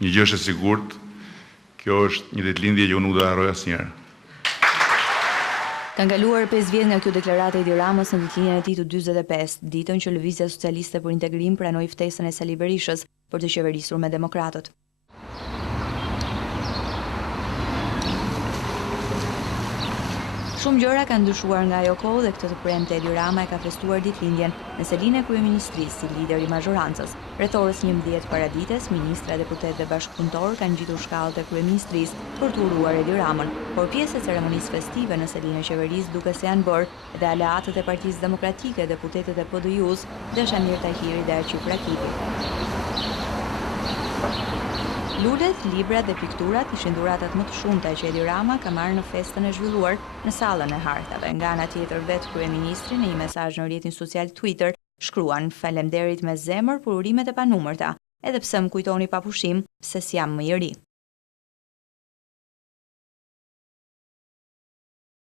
Një gjë është e sigurt, kjo është një ditëlindje që unë nuk do ta harroj asnjëherë. Kanë kaluar 5 vjet nga kjo deklaratë e Edi Ramës në ditëlindjen e tij të 45, ditën që Lëvizja Socialiste për Integrim pranoi ftesën e Sali Berishës për të qeverisur me demokratët. Shumë gjëra kanë ndryshuar nga ajo kohë dhe këtë të premte Edi Rama e ka festuar ditëlindjen në selinë e kryeministrisë si lider i mazhorancës. Rreth orës 11 paradites, ministra, deputet dhe bashkëpunëtor kanë ngjitur shkallët e kryeministrisë për të uruar Edi Ramën, por pjesë e ceremonisë festive në selinë e qeverisë duke se janë bërë edhe aleatët e Partisë Demokratike, deputetët e PD-s, Dashamir Tahiri dhe Arçi Frakipi. Lulet, librat dhe pikturat ishin dhuratat më të shumta që Edi Rama ka marrë në festën e zhvilluar në sallën e hartave. Nga ana tjetër vetë kryeministri në një mesazh në rrjetin social Twitter shkruan: "Faleminderit me zemër për urimet e panumërta, edhe pse më kujtoni pa pushim se s'jam më i ri."